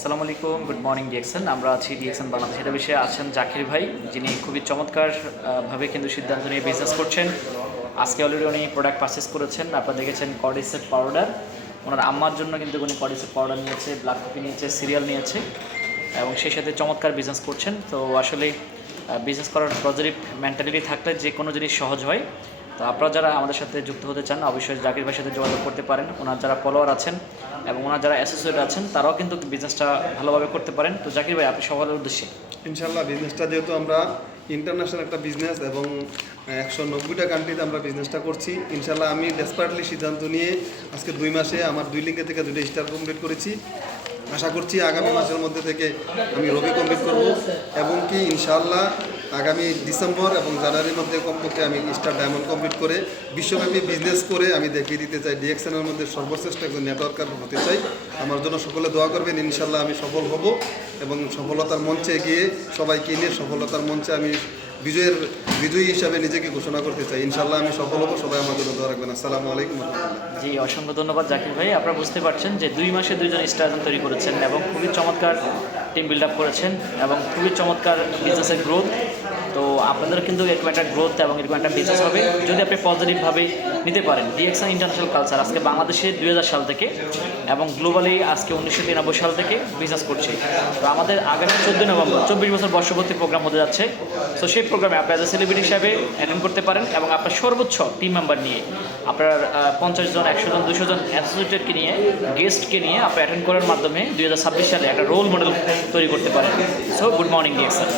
আসসালামু আলাইকুম good morning DXN আমরা আছি ডিএক্সন বাংলাদেশ। এটা বিষয়ে আছেন জাকির ভাই, যিনি খুবই চমৎকার ভাবে কিন্তু সিদ্ধান্ত নিয়ে বিজনেস করছেন। আজকে অলরেডি উনি প্রোডাক্ট পারচেস করেছেন। আপনারা দেখেছেন কডিসেট পাউডার ওনার আম্মার জন্য কিন্তু উনি কডিসেট পাউডার নিয়েছে ব্ল্যাক কফি নিয়েছে সিরিয়াল নিয়েছে। এবং সেই সাথে চমৎকার বিজনেস করছেন। তো আসলে বিজনেস করার পজিটিভ মেন্টালিটি থাকলে যে কোনো জিনিস সহজ হয়। তো আপনারা যারা আমাদের সাথে যুক্ত হতে চান, অবশ্যই জাকির ভাইয়ের সাথে যোগাযোগ করতে পারেন। ওনার যারা ফলোয়ার আছেন এবং ওনার যারা অ্যাসোসিয়েট আছেন, তারাও কিন্তু বিজনেসটা ভালোভাবে করতে পারেন। তো জাকির ভাই, আপনি সবার উদ্দেশ্যে? ইনশাল্লাহ বিজনেসটা যেহেতু আমরা ইন্টারন্যাশনাল একটা বিজনেস এবং একশো নব্বইটা কান্ট্রিতে আমরা বিজনেসটা করছি ইনশাল্লাহ আমি ডেসপারেটলি সিদ্ধান্ত নিয়ে আজকে দুই মাসে আমার দুই লিঙ্কে থেকে দুটো স্টার কমপ্লিট করেছি। আশা করছি আগামী মাসের মধ্যে থেকে আমি রবি কমপ্লিট করব এবং কি ইনশাল্লাহ আগামী ডিসেম্বর এবং জানুয়ারির মধ্যে কমপক্ষে আমি স্টার ডায়মন্ড কমপ্লিট করে বিশ্বব্যাপী বিজনেস করে আমি দেখিয়ে দিতে চাই, ডিএক্সএনের মধ্যে সর্বশ্রেষ্ঠ একজন নেটওয়ার্কার হতে চাই। আমার জন্য সকলে দোয়া করবেন ইনশাল্লাহ আমি সফল হব এবং সফলতার মঞ্চে গিয়ে সবাইকে নিয়ে সফলতার মঞ্চে আমি বিজয়ের, বিজয়ী হিসাবে নিজেকে ঘোষণা করতে চাই। ইনশাল্লাহ আমি সফল হব। সবাই আমার জন্য দোয়া রাখবেন। আসসালামু আলাইকুম। জি, অসংখ্য ধন্যবাদ জাকির ভাই। আপনারা বুঝতে পারছেন যে দুই মাসে দুইজন স্টার তৈরি করেছেন এবং খুবই চমৎকার টিম বিল্ড আপ করেছেন এবং খুবই চমৎকার বিজনেসের গ্রোথ তো আপনাদের কিন্তু এরকম একটা গ্রোথ এবং এরকম একটা বিজনেস হবে। যদি আপনি পজিটিভভাবে নিতে পারেন ডিএক্সন ইন্টারন্যাশনাল কালচার আজকে বাংলাদেশে দুই হাজার সাল থেকে এবং গ্লোবালি আজকে উনিশশো তিরানব্বই সাল থেকে বিজনেস করছে। তো আমাদের আগামী চোদ্দোই নভেম্বর, চব্বিশ বছর বর্ষপূর্তি প্রোগ্রাম হতে যাচ্ছে। তো সেই প্রোগ্রামে আপনি অ্যাজ এ সেলিব্রিটি হিসাবে অ্যাটেন্ড করতে পারেন এবং আপনার সর্বোচ্চ টিম মেম্বার নিয়ে আপনার পঞ্চাশ জন, একশো জন, দুশো জন অ্যাসোসিয়েটেডকে নিয়ে গেস্টকে নিয়ে আপনি অ্যাটেন্ড করার মাধ্যমে দুই হাজার ছাব্বিশ সালে একটা রোল মডেল তৈরি করতে পারেন। So good morning DXN